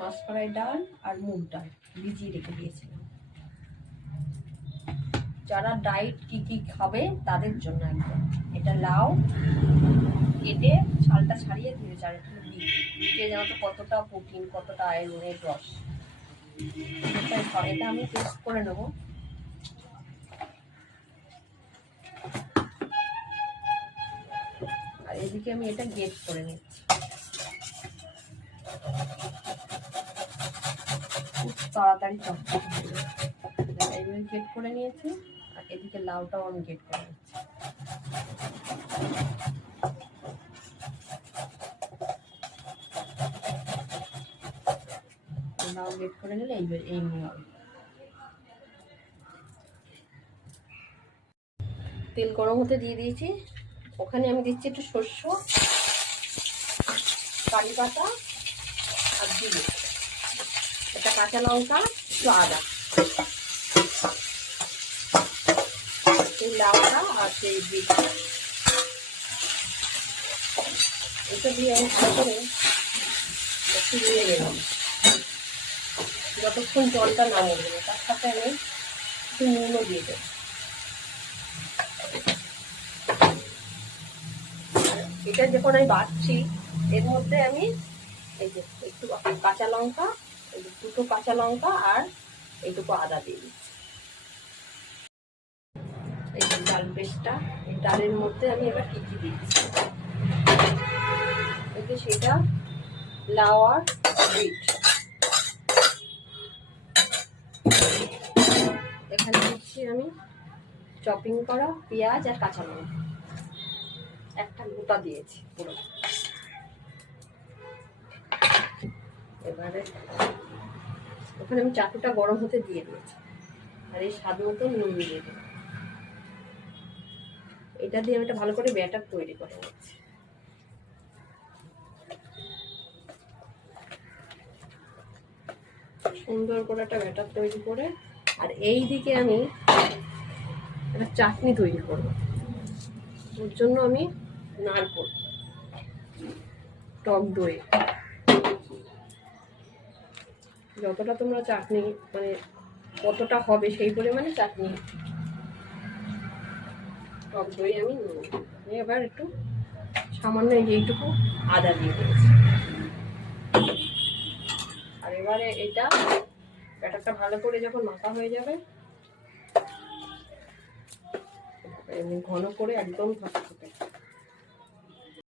মাসকলাই ডাল আর মুগ ডাল ভিজিয়ে রেখে দিয়েছিলাম। যারা ডায়েট কি খাবে তাদের জন্য একদম। এটা লাউ কেটে ছালটা ছাড়িয়ে ধুয়ে চাল বিটে জানো তো কতটা প্রোটিন, কতটা আয়রনের রস। এটা আমি টেস্ট করে নেব। আর এদিকে আমি এটা গেট করে নিচ্ছি। খুব তাড়াতাড়ি এইভাবে গেট করে নিয়েছি। আর এদিকে লাউটাও আমি গেট করে নিচ্ছি। লাউ গেট করে নিলে এই তেল গরম হতে দিয়ে দিয়েছি। ওখানে আমি দিচ্ছি একটু সর্ষে, কারি পাতা আর জিরে, একটা কাঁচা লঙ্কা, একটু আদা, সেই লাউটা আর সেই বিটটা, এটা দিয়ে আমি ভালো করে একটু দিয়ে দিলাম যতক্ষণ জলটা না মরবে। তার সাথে আমি একটু নুনও দিয়ে দেবো। এটা যখন আমি বাটছি এর মধ্যে আমি এই যে একটু কাঁচা লঙ্কা, দুটো কাঁচা লঙ্কা আর এইটুকু আদা দিয়ে দিচ্ছি। এই যে ডাল পেস্টটা, এই ডালের মধ্যে আমি এবার কি দিচ্ছি, এই যে সেটা লাউ আর বিট। এখানে দিচ্ছি আমি চপিং করা পেঁয়াজ আর কাঁচা লঙ্কা, একটা গোটা দিয়েছি পুরো। এবারে ওখানে আমি চাটুটা গরম হতে দিয়ে দিয়েছি। আর এই স্বাদ মতো নুন দিয়ে দেবো। এটা দিয়ে আমি একটা ভালো করে ব্যাটার তৈরি করে নিচ্ছি। সুন্দর করে একটা ব্যাটার তৈরি করে, আর এই দিকে আমি একটা চাটনি তৈরি করবো। ওর জন্য আমি নারকেল, টক দই, যতটা তোমরা চাটনি মানে কতটা হবে সেই পরিমাণে চাটনি, টক দই আমি এবার একটু সামান্য এইটুকু আদা দিয়ে দিয়েছি। আর এবারে এটা ব্যাটারটা ভালো করে যখন মাখা হয়ে যাবে, ঘন করে একদম